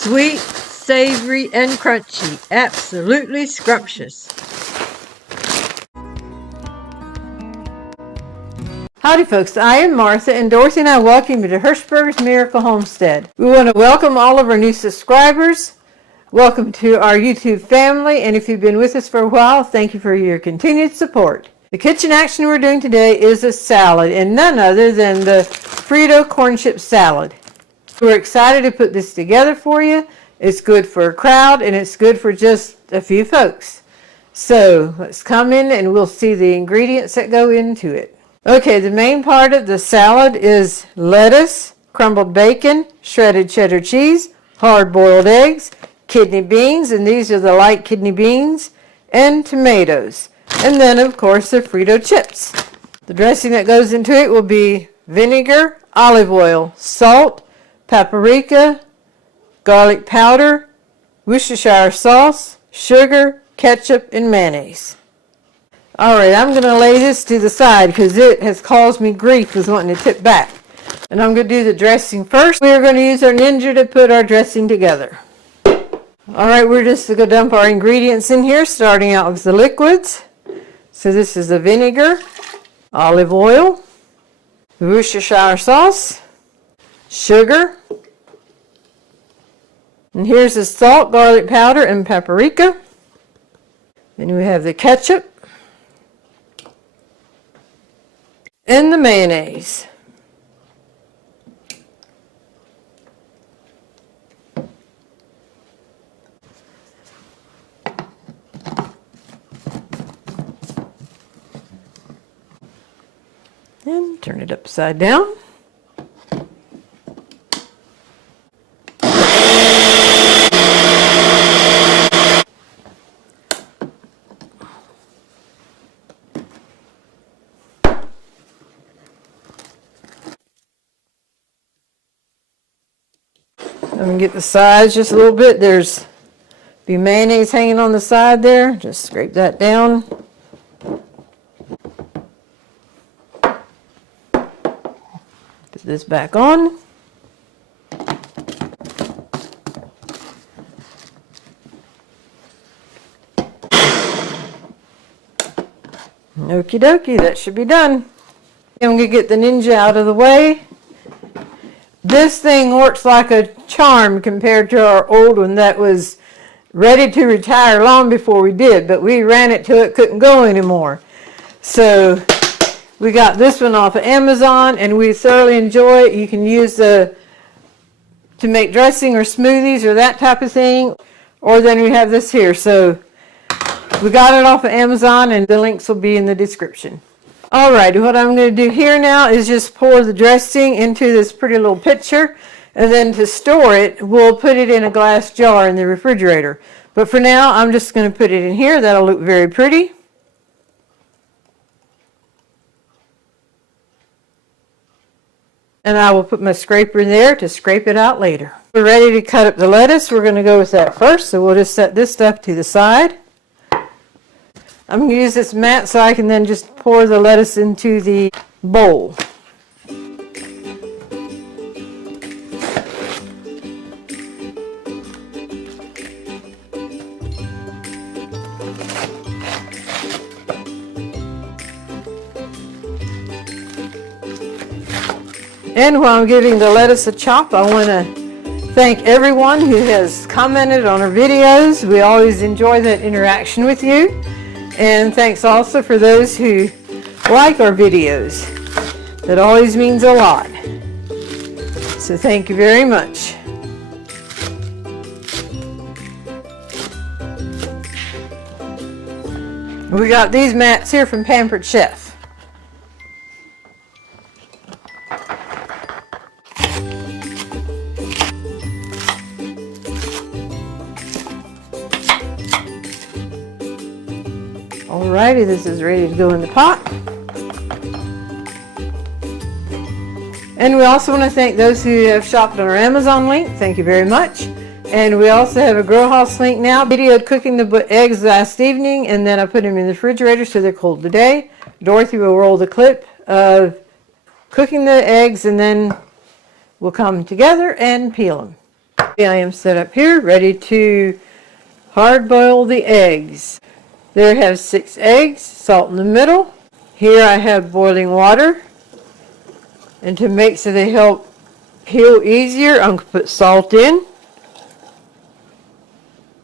Sweet, savory, and crunchy. Absolutely scrumptious. Howdy folks, I am Martha, and Dorothy and I welcome you to Hirschberg's Miracle Homestead. We want to welcome all of our new subscribers. Welcome to our YouTube family, and if you've been with us for a while, thank you for your continued support. The kitchen action we're doing today is a salad, and none other than the Frito corn chip salad. We're excited to put this together for you. It's good for a crowd, and it's good for just a few folks. So let's come in and we'll see the ingredients that go into it. Okay, the main part of the salad is lettuce, crumbled bacon, shredded cheddar cheese, hard-boiled eggs, kidney beans, and these are the light kidney beans, and tomatoes. And then, of course, the Frito chips. The dressing that goes into it will be vinegar, olive oil, salt, paprika, garlic powder, Worcestershire sauce, sugar, ketchup, and mayonnaise. Alright, I'm going to lay this to the side because it has caused me grief with wanting to tip back. And I'm going to do the dressing first. We are going to use our Ninja to put our dressing together. Alright, we're just going to dump our ingredients in here, starting out with the liquids. So this is the vinegar, olive oil, Worcestershire sauce, sugar, and here's the salt, garlic powder, and paprika. Then we have the ketchup and the mayonnaise. And turn it upside down. I'm going to get the sides just a little bit. There's be mayonnaise hanging on the side there. Just scrape that down. Put this back on. Okie dokie, that should be done. I'm going to get the Ninja out of the way. This thing works like a charm compared to our old one that was ready to retire long before we did, but we ran it till it couldn't go anymore. So we got this one off of Amazon, and we thoroughly enjoy it. You can use to make dressing or smoothies or that type of thing, or then we have this here. So we got it off of Amazon, and the links will be in the description. Alright, what I'm going to do here now is just pour the dressing into this pretty little pitcher, and then to store it, we'll put it in a glass jar in the refrigerator. But for now, I'm just going to put it in here. That'll look very pretty. And I will put my scraper in there to scrape it out later. We're ready to cut up the lettuce. We're going to go with that first, so we'll just set this stuff to the side. I'm going to use this mat so I can then just pour the lettuce into the bowl. And while I'm giving the lettuce a chop, I want to thank everyone who has commented on our videos. We always enjoy that interaction with you. And thanks also for those who like our videos. That always means a lot. So thank you very much. We got these mats here from Pampered Chef. Alrighty, this is ready to go in the pot. And we also want to thank those who have shopped on our Amazon link. Thank you very much. And we also have a Grow House link now. Videoed cooking the eggs last evening, and then I put them in the refrigerator so they're cold today. Dorothy will roll the clip of cooking the eggs, and then we'll come together and peel them. I am set up here, ready to hard boil the eggs. There I have 6 eggs, salt in the middle. Here I have boiling water. And to make so they help peel easier, I'm going to put salt in.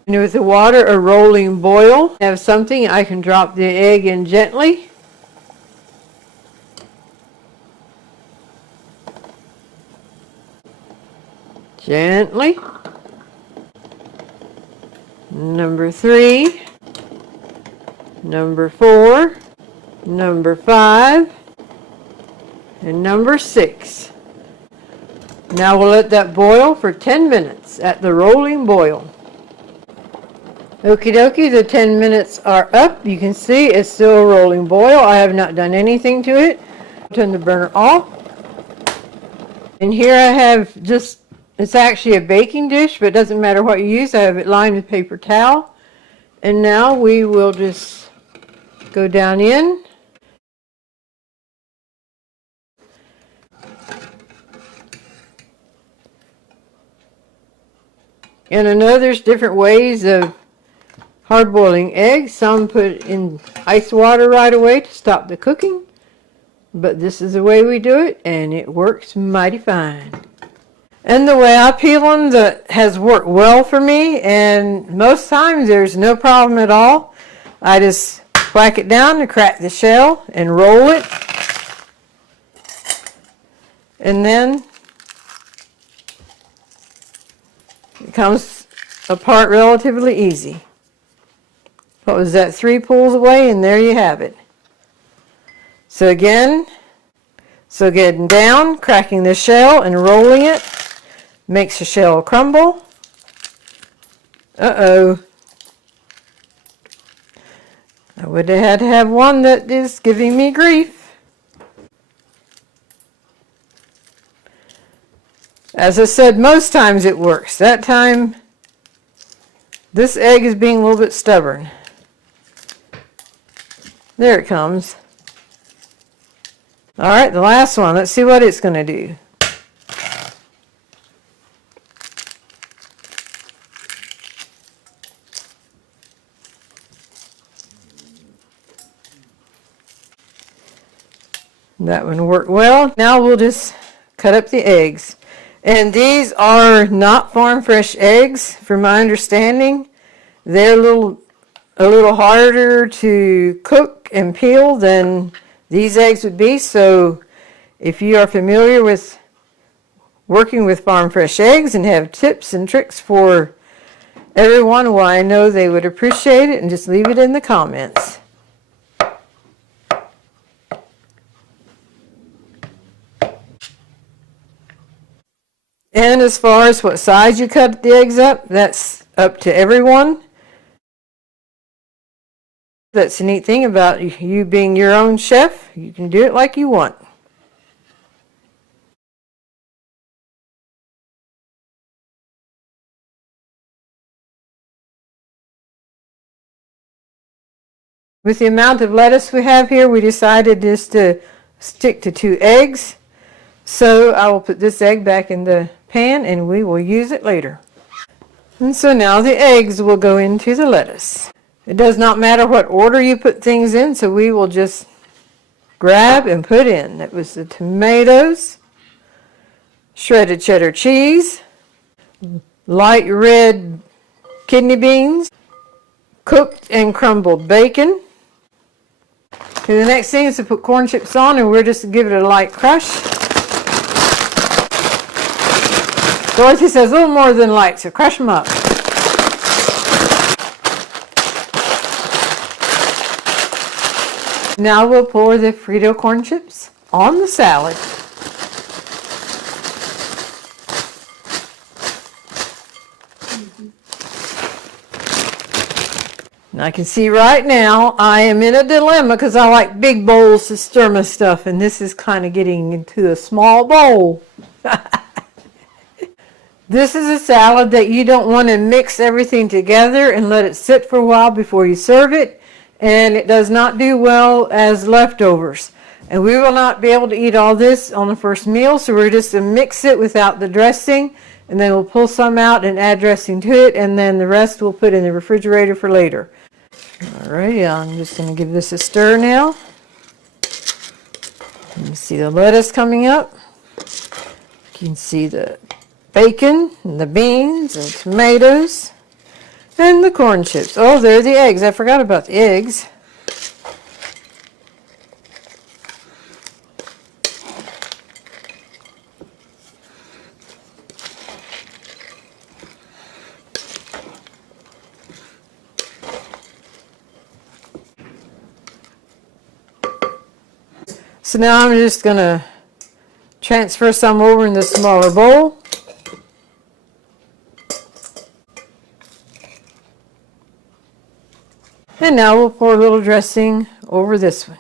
And with the water a rolling boil, have something I can drop the egg in gently. Gently. Number 3, number 4, number 5, and number 6. Now we'll let that boil for 10 minutes at the rolling boil. Okie dokie, the 10 minutes are up. You can see it's still a rolling boil. I have not done anything to it. Turn the burner off. And here I have just, it's actually a baking dish, but it doesn't matter what you use. I have it lined with paper towel. And now we will just go down in. And I know there's different ways of hard boiling eggs. Some put in ice water right away to stop the cooking. But this is the way we do it, and it works mighty fine. And the way I peel them that has worked well for me, and most times there's no problem at all. I just whack it down to crack the shell and roll it. And then it comes apart relatively easy. What was that? 3 pulls away, and there you have it. So again, getting down, cracking the shell and rolling it makes the shell crumble. Uh-oh. I would have had to have one that is giving me grief. As I said, most times it works. That time, this egg is being a little bit stubborn. There it comes. All right, the last one. Let's see what it's going to do. That one worked well. Now we'll just cut up the eggs. And these are not farm fresh eggs, from my understanding. They're a little harder to cook and peel than these eggs would be. So if you are familiar with working with farm fresh eggs and have tips and tricks for everyone, well, I know they would appreciate it, and just leave it in the comments. And as far as what size you cut the eggs up, that's up to everyone. That's the neat thing about you being your own chef. You can do it like you want. With the amount of lettuce we have here, we decided just to stick to 2 eggs. So I will put this egg back in the pan and we will use it later. And so now the eggs will go into the lettuce. It does not matter what order you put things in, so we will just grab and put in. That was the tomatoes, shredded cheddar cheese, light red kidney beans, cooked and crumbled bacon. Okay, the next thing is to put corn chips on, and we're just to give it a light crush. Dorothy says a little more than light, so crush them up. Now we'll pour the Frito corn chips on the salad. And I can see right now I am in a dilemma because I like big bowls to stir my stuff, and this is kind of getting into a small bowl. This is a salad that you don't want to mix everything together and let it sit for a while before you serve it, and it does not do well as leftovers. And we will not be able to eat all this on the first meal, so we're just to mix it without the dressing and then we'll pull some out and add dressing to it, and then the rest we'll put in the refrigerator for later. Alrighty, I'm just going to give this a stir now. You see the lettuce coming up. You can see the bacon and the beans and tomatoes and the corn chips. Oh, there are the eggs. I forgot about the eggs. So now I'm just going to transfer some over in the smaller bowl. And now we'll pour a little dressing over this one.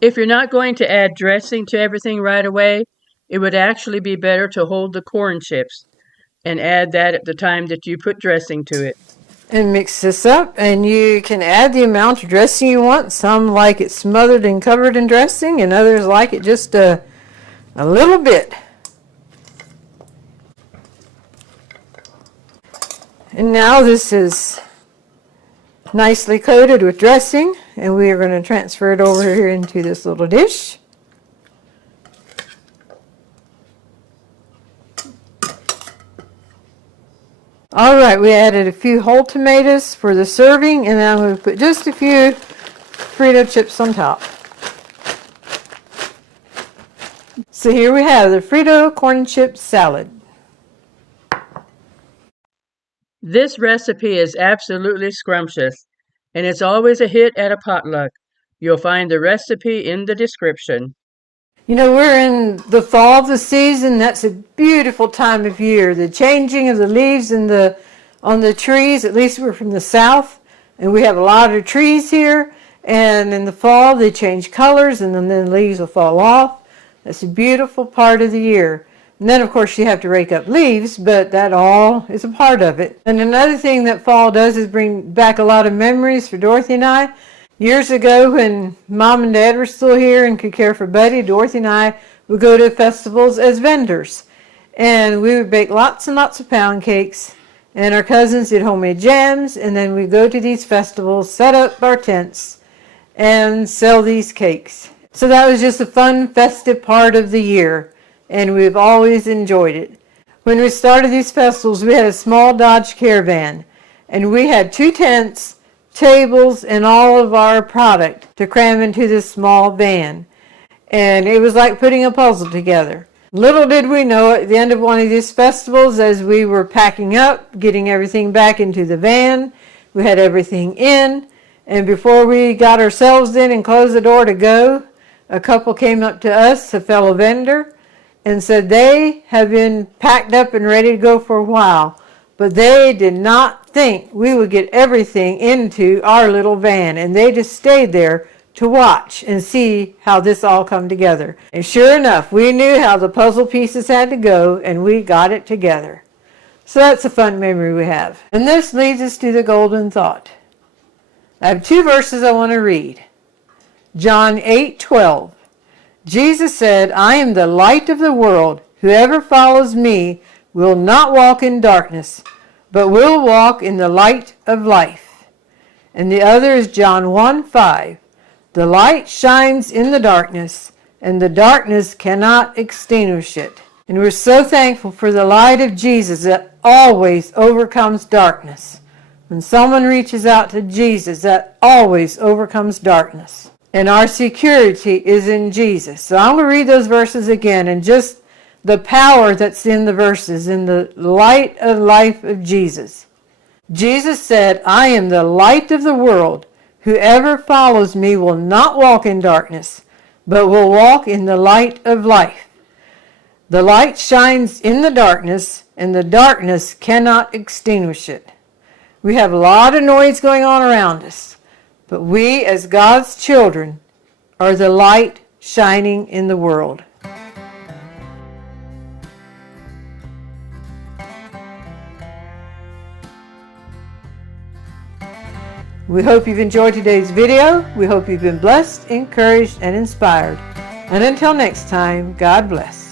If you're not going to add dressing to everything right away, it would actually be better to hold the corn chips and add that at the time that you put dressing to it. And mix this up, and you can add the amount of dressing you want. Some like it smothered and covered in dressing, and others like it just a little bit. And now this is nicely coated with dressing, and we are going to transfer it over here into this little dish. All right, we added a few whole tomatoes for the serving, and then I'm going to put just a few Frito chips on top. So here we have the Frito corn chip salad. This recipe is absolutely scrumptious, and it's always a hit at a potluck. You'll find the recipe in the description. You know, we're in the fall of the season. That's a beautiful time of year. The changing of the leaves on the trees. At least we're from the south, and we have a lot of trees here. And in the fall, they change colors, and then the leaves will fall off. That's a beautiful part of the year. And then, of course, you have to rake up leaves, but that all is a part of it. And another thing that fall does is bring back a lot of memories for Dorothy and I. Years ago, when Mom and Dad were still here and could care for Buddy, Dorothy and I would go to festivals as vendors. And we would bake lots and lots of pound cakes. And our cousins did homemade jams. And then we'd go to these festivals, set up our tents, and sell these cakes. So that was just a fun, festive part of the year. And we've always enjoyed it. When we started these festivals, we had a small Dodge Caravan. And we had 2 tents, tables, and all of our product to cram into this small van. And it was like putting a puzzle together. Little did we know at the end of one of these festivals, as we were packing up, getting everything back into the van, we had everything in, and before we got ourselves in and closed the door to go, a couple came up to us, a fellow vendor, and said they have been packed up and ready to go for a while, but they did not think we would get everything into our little van, and they just stayed there to watch and see how this all come together. And sure enough, we knew how the puzzle pieces had to go, and we got it together. So that's a fun memory we have. And this leads us to the golden thought. I have 2 verses I want to read. John 8:12. Jesus said, "I am the light of the world. Whoever follows me will not walk in darkness, but will walk in the light of life." And the other is John 1:5. The light shines in the darkness, and the darkness cannot extinguish it. And we're so thankful for the light of Jesus that always overcomes darkness. When someone reaches out to Jesus, that always overcomes darkness. And our security is in Jesus. So I'm going to read those verses again, and just the power that's in the verses, in the light of life of Jesus. Jesus said, "I am the light of the world. Whoever follows me will not walk in darkness, but will walk in the light of life." The light shines in the darkness, and the darkness cannot extinguish it. We have a lot of noise going on around us, but we as God's children are the light shining in the world. We hope you've enjoyed today's video. We hope you've been blessed, encouraged, and inspired. And until next time, God bless.